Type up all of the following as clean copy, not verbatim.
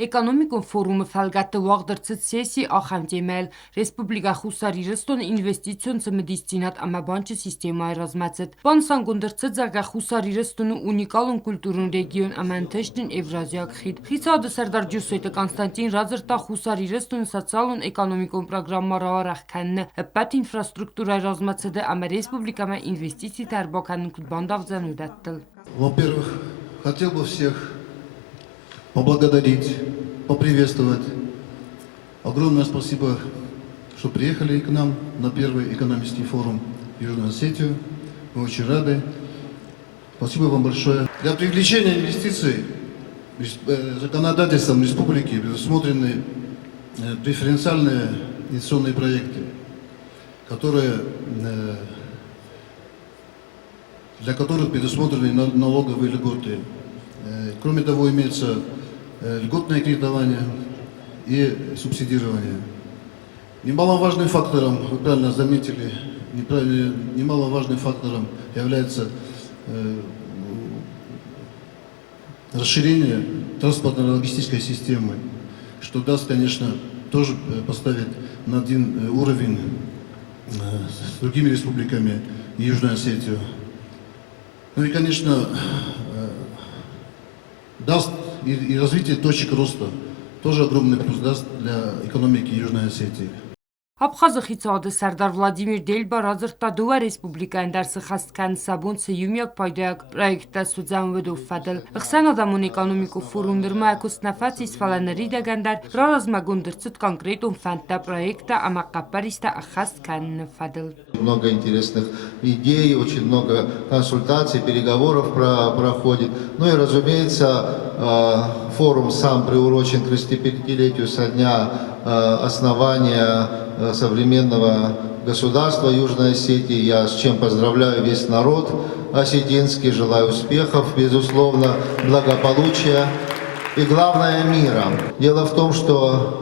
Էկոնոմիկոն ֆորումը ֆալգատը վաղդրցըց սեսի ախամջեմել Ռեսպուբլիկա խուսարի ռստոն ինվեստիցիոն ծմդիստինատ ամաբանչը սիստեմայի ռազմացըտ։ Բանսան գունդրցըց զարգա խուսարի ռստոնը ունիկալն կուլտուրն ռեգիոն ամենթեշտին Էվրազիակ խիտ։ Խիցադը Սարդար Ջուսոյտը Կոնստանտին Ռազրտա խուսարի ռստոն սոցիալն էկոնոմիկոն պրոգրամմարը արախքաննը հպատ ինֆրաստրուктուրայի ռազմացըդը ամա Ռեսպուբլիկամա ինվեստիցի տարբոքանն կուտբանդավ զանուդատտլ։ Во-первых, хотел бы всех поблагодарить, поприветствовать. Огромное спасибо, что приехали к нам на первый экономический форум Южную Осетию. Мы очень рады. Спасибо вам большое. Для привлечения инвестиций законодательством республики предусмотрены преференциальные инвестиционные проекты, для которых предусмотрены налоговые льготы. Кроме того, имеется льготное кредитование и субсидирование. Немаловажным фактором, вы правильно заметили, немаловажным фактором является расширение транспортно-логистической системы, что даст, конечно, тоже поставить на один уровень с другими республиками Южную Осетию. Ну и, конечно, даст и развитие точек роста, тоже огромный плюс даст для экономики Южной Осетии. Абхазы хицады Сардар Владимир Дельба Разыртадува Республика Эндарсы Хасткан Сабун Сеюмяк Пайдаяк проекта Судзан Веду Фадл. Ихсан адамун экономику форундырма Кустнафаци Сфаланари Дагандар Размагундырцут конкретум фанта проекта Амакапариста Ахасткан Фадл. Много интересных идей, очень много консультаций, переговоров проходит. Ну и, разумеется, форум сам приурочен к 35-летию со дня основания современного государства Южной Осетии. Я с чем поздравляю весь народ осетинский, желаю успехов, безусловно, благополучия и, главное, мира. Дело в том, что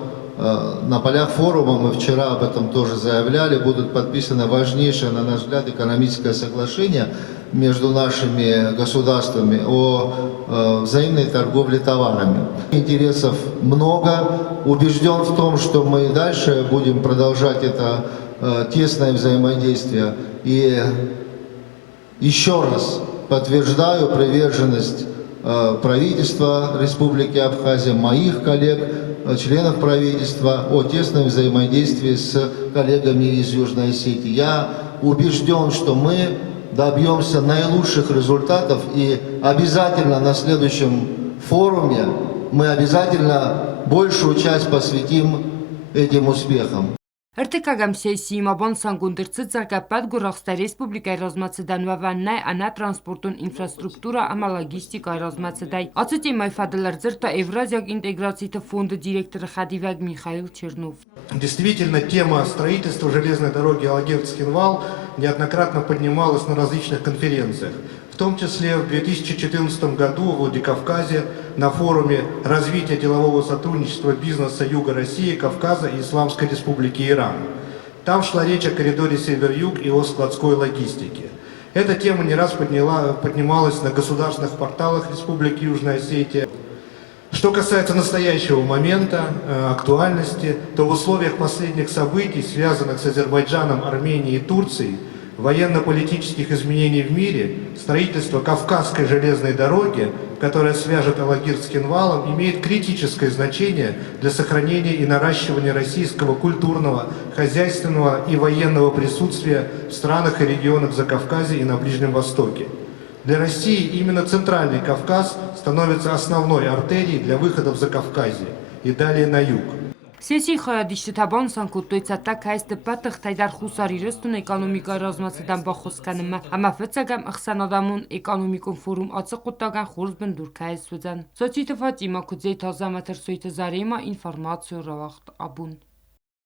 на полях форума, мы вчера об этом тоже заявляли, будут подписаны важнейшее, на наш взгляд, экономическое соглашение между нашими государствами о взаимной торговле товарами. Интересов много. Убежден в том, что мы и дальше будем продолжать это тесное взаимодействие. И еще раз подтверждаю приверженность правительства Республики Абхазия, моих коллег, членов правительства о тесном взаимодействии с коллегами из Южной Осетии. Я убежден, что мы добьемся наилучших результатов и обязательно на следующем форуме мы обязательно большую часть посвятим этим успехам. Արտեկագամ սեսի իմաբան սանգունդրցը զարգապատ գուրախստա Ռեսպուբլիկայի ռազմացդանվավաննայ անա տրանսպորտուն ինֆրաստրուктура ама логистикայի ռազմացդայ ացուտի майфадլար ձրտա Евразиак интеграции фонда директора Хадиваг Михаил Чернов. Действительно, тема строительства железной дороги Алагирт-Цхинвал неоднократно поднималась на различных конференциях. В том числе в 2014 году в Владикавказе на форуме развития делового сотрудничества бизнеса Юга России, Кавказа и Исламской Республики Иран. Там шла речь о коридоре Север-Юг и о складской логистике. Эта тема не раз поднималась на государственных порталах Республики Южная Осетия. Что касается настоящего момента, актуальности, то в условиях последних событий, связанных с Азербайджаном, Арменией и Турцией, военно-политических изменений в мире, строительство Кавказской железной дороги, которая свяжет Алагирт с Цхинвалом, имеет критическое значение для сохранения и наращивания российского культурного, хозяйственного и военного присутствия в странах и регионах Закавказья и на Ближнем Востоке. Для России именно Центральный Кавказ становится основной артерией для выхода в Закавказье и далее на юг. Սեսի խայադիշտը թաբան սանկոտոյցատակ հայստը պատղ թայդար խուսարի ռստուն էկոնոմիկա ռազմացդան բախոսկանմա համավծագամ ըխսանադամուն էկոնոմիկոն ֆորում ացը կոտագան խորզ բնդուրք հայս սուզան։ Սոցիտը Ֆատիմա կուձեյ թազամատր սոյթը զարեմա ինվորմացիո ռավախտ աբուն։